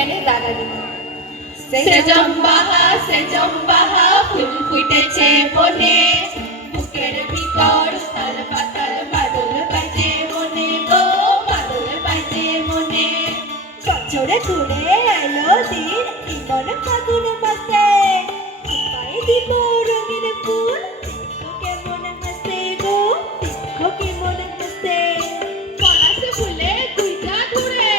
কেন দাগা দিল সেজম্বাহা ফুল ফুটেছে বনে বুকের ভিতর উথাল পাতাল মাদল বাজে মনে গো মাদল বাজে মনে বছরে ঘুরে এলো দিন ইমন ফাগুন মাসে পায়ে দিব রঙিন ফুল দেখো কেমন হাসে গো দেখো কেমন হাসে পলাশ ফুলে দুইটা ঘুরে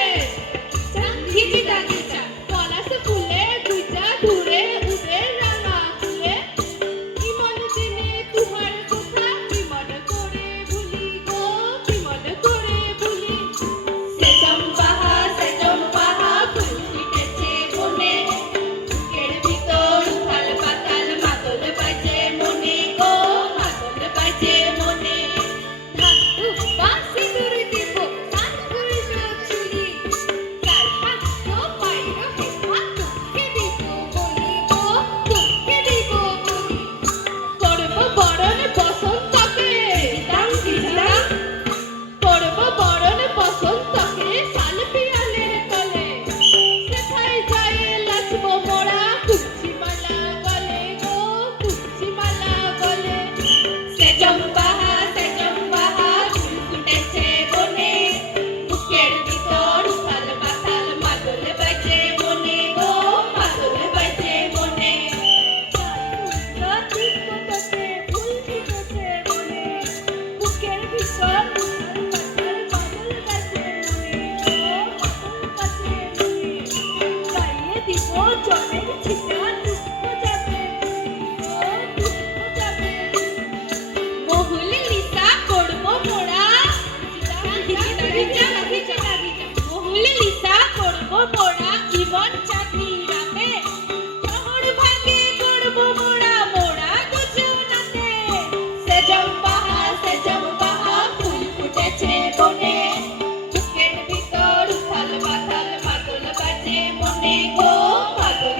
চাঁদিজি দাগিচা পলাশ ফুলে দুইটা ঘুরে উড়ে রাঙা ফুলে ইমন দিনে তুহার কথা ইমন করে ভুলি গো ইমন করে ভুলি সেজম্বাহা ফুল ফুটেছে বনে বুকের ভিতর উথাল পাতাল মাদল বাজে মনে গো মাদল বাজে মনে ধাতু বাসি দূরে দিব সাত করে চুলি কাল হাতো পাইরো হেমা তোকে দিব বলি গো তোকে দিব বলি করব বরণ বসন্তকে দিদাম করব বরণ বসন্তকে শাল পিয়ালের তলে সেথায় যায় লাচব মোরা কুচি মালা গলে গো কুচি মালা গলে সেজম্বাহা ফুল ফুটেছে বনে বুকের ভিতর উথাল পাতাল মাদল বাজে মনে গো মাদল বাজে মনে রাতি কোটাতে ফুল ফুটেছে বনে বুকের ভিতর উথাল পাতাল বাদল বাজে মনে ও বাদল বাজে মনে গাইয়ে দিব জলের ছিটা দুঃখ যাবে ও দুঃখ যাবে বহুল লিসা করব মোরা বহুল লিসা করব মোরা জীবন চাকরি রাতে শহর ভাঙে করব মোরা মোরা দুজনাতে সেজম্বাহা ফুল ফুটেছে বনে বুকের ভিতর উথাল পাতাল মাদল বাজে মনে গো মাদল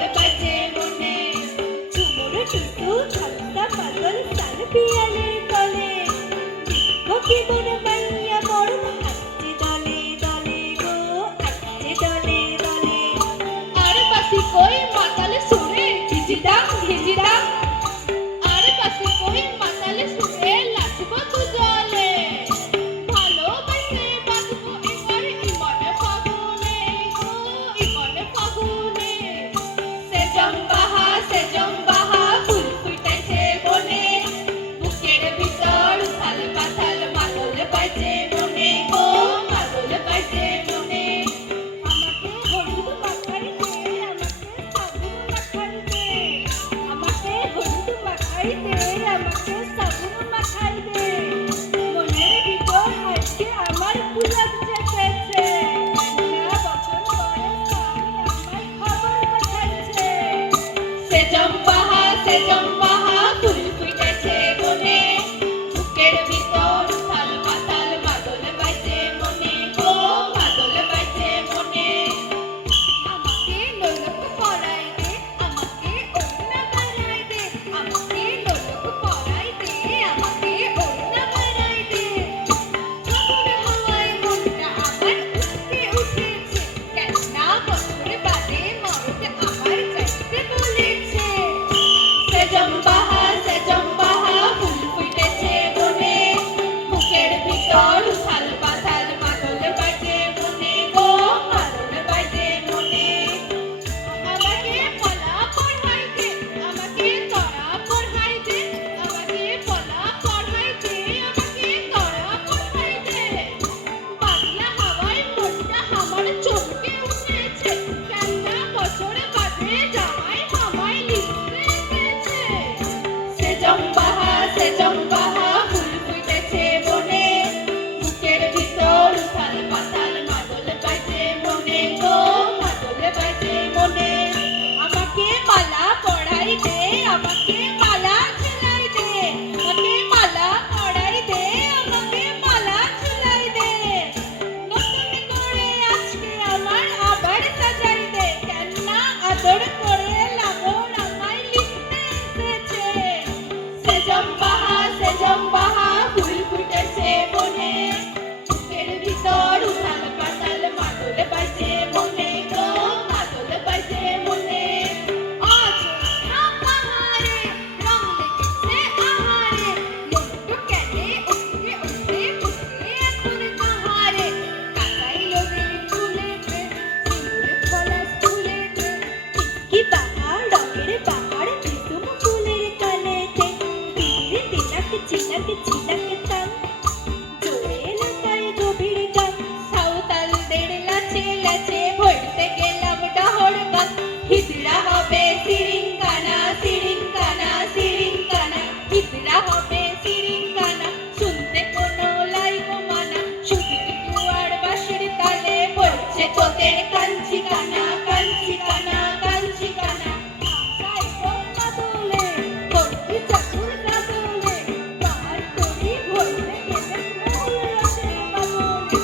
কাঞ্চি কানা কাঞ্চি কানা কাঞ্চি কানা আশায় গঙ্গা দোলে, করবি চাদর না দোলে, পাহাড় তরি ভরবে গেলে মূল রসের বাদলে।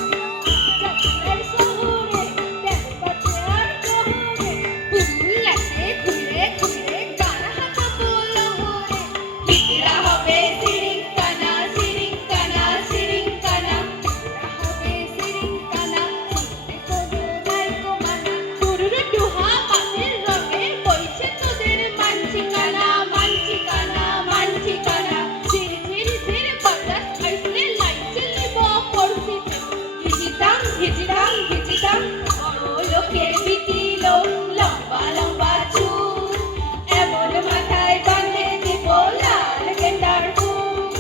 যাত্রার শহরে, ব্যাগ বাজে আর জহরে, ফুল আছে ঘুরে ঘুরে গানা হাঁকাবো লহরে হিজড়া হবে সিরিংকানা সিরিংকানা সিরিংকানা এরা হবে সিরিংকানা, শুনতে কোনো নাই গো মানা। টুরুরু টুহা পাখির রঙে বইছে তোদের মানচিকানা মানচিকানা মানচিকানা ঝির ঝির ঝির বাতাস আইসলে লাইচে লিব পড়ছিতে ভিজিতাম ভিজিতাম ভিজিতাম বড় লোকের বিটিল লম্বা লম্বা চুল এমন মাথায় বাঁধে দেব লাল গেন্দার ফুল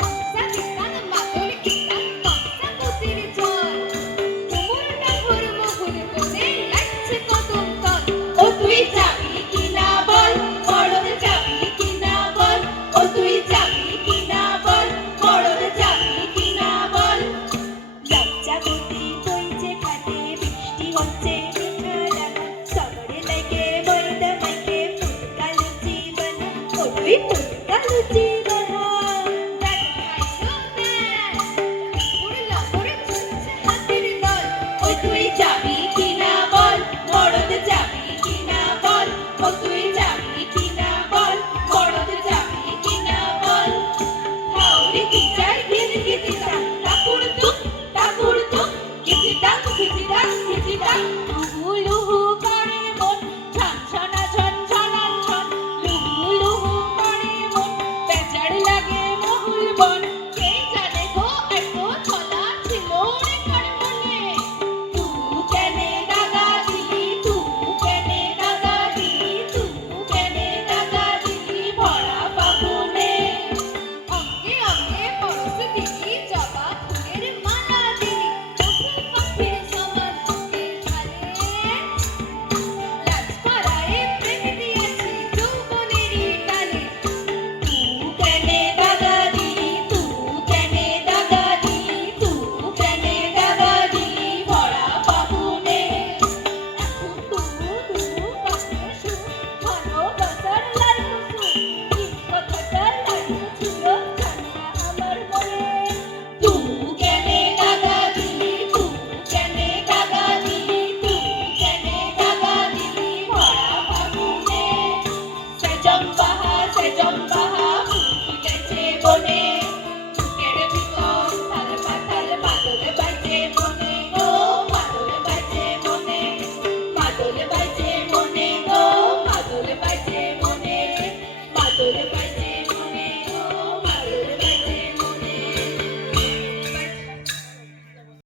হামসা দিতাম মাদুর ইতাম কমসা গতির জল, মুহুর নাহুর মুহুর করে লাগছে কদম তল ও তুই যাবি কিনা বল, মরদ যাবি কিনা বল ও তুই যাবি কিনা বল মরদ যাবি কিনা বল লজ্জাবতী বইছে ঘাটে, বৃষ্টি হচ্ছে মিঠা ডানা, শহরে লাগে ময়দা মাইকে ফুটকাল জীবন। ও তুই